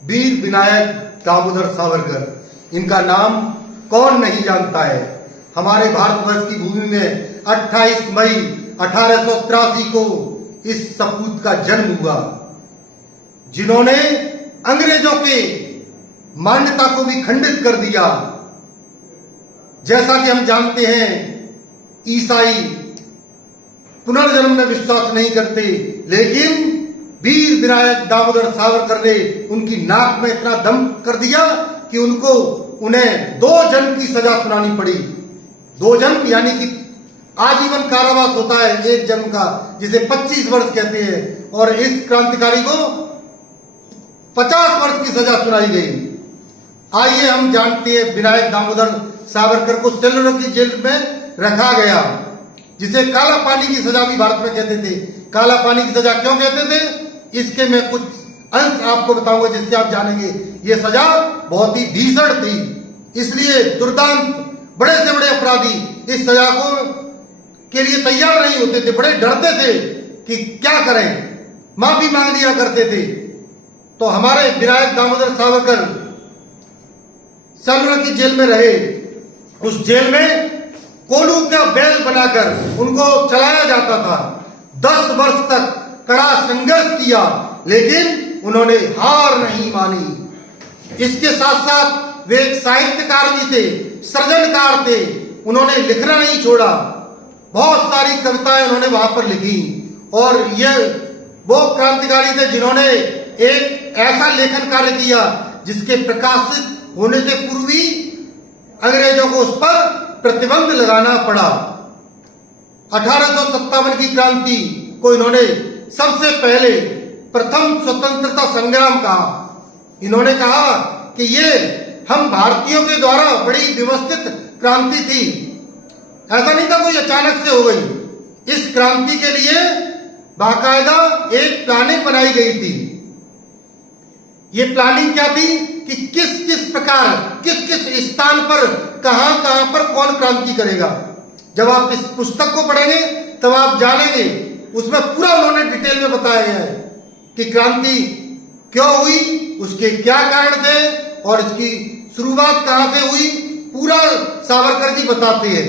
वीर विनायक दामोदर सावरकर। इनका नाम कौन नहीं जानता है। हमारे भारतवर्ष की भूमि में 28 मई 1883 को इस सपूत का जन्म हुआ, जिन्होंने अंग्रेजों के मान्यता को भी खंडित कर दिया। जैसा कि हम जानते हैं, ईसाई पुनर्जन्म में विश्वास नहीं करते, लेकिन वीर विनायक दामोदर सावरकर ने उनकी नाक में इतना दम कर दिया कि उन्हें 2 जन्म की सजा सुनानी पड़ी। 2 जन्म यानी कि आजीवन कारावास होता है 1 जन्म का, जिसे 25 वर्ष कहते हैं, और इस क्रांतिकारी को 50 वर्ष की सजा सुनाई गई। आइए हम जानते हैं, विनायक दामोदर सावरकर को सेलुलर की जेल में रखा गया, जिसे काला पानी की सजा भी भारत में कहते थे। काला पानी की सजा क्यों कहते थे, इसके मैं कुछ अंश आपको बताऊंगा, जिससे आप जानेंगे यह सजा बहुत ही भीषण थी। इसलिए दुर्दांत बड़े से बड़े अपराधी इस सजा के लिए तैयार नहीं होते थे, बड़े डरते थे कि क्या करें, माफी मांग लिया करते थे। तो हमारे विनायक दामोदर सावरकर सेलुलर की जेल में रहे। उस जेल में कोलू का बैल बनाकर उनको चलाया जाता था। 10 वर्ष तक कड़ा संघर्ष किया, लेकिन उन्होंने हार नहीं मानी। इसके साथ साथ वे एक साहित्यकार भी थे, सृजनकार थे। उन्होंने लिखना नहीं छोड़ा, बहुत सारी कविताएं उन्होंने वहां पर लिखी। और ये वो क्रांतिकारी थे जिन्होंने एक ऐसा लेखन कार्य किया जिसके प्रकाशित होने से पूर्व ही अंग्रेजों को उस पर प्रतिबंध लगाना पड़ा। 1857 की क्रांति को इन्होंने सबसे पहले प्रथम स्वतंत्रता संग्राम कहा। इन्होंने कहा कि ये हम भारतीयों के द्वारा बड़ी व्यवस्थित क्रांति थी, ऐसा नहीं था कोई अचानक से हो गई। इस क्रांति के लिए बाकायदा एक प्लानिंग बनाई गई थी। ये प्लानिंग क्या थी कि किस किस प्रकार, किस किस स्थान पर, कहां कहां पर कौन क्रांति करेगा। जब आप इस पुस्तक को पढ़ेंगे तब आप जानेंगे, उसमें पूरा उन्होंने डिटेल में बताया गया है कि क्रांति क्यों हुई, उसके क्या कारण थे और इसकी शुरुआत कहां से हुई, पूरा सावरकर जी बताते हैं।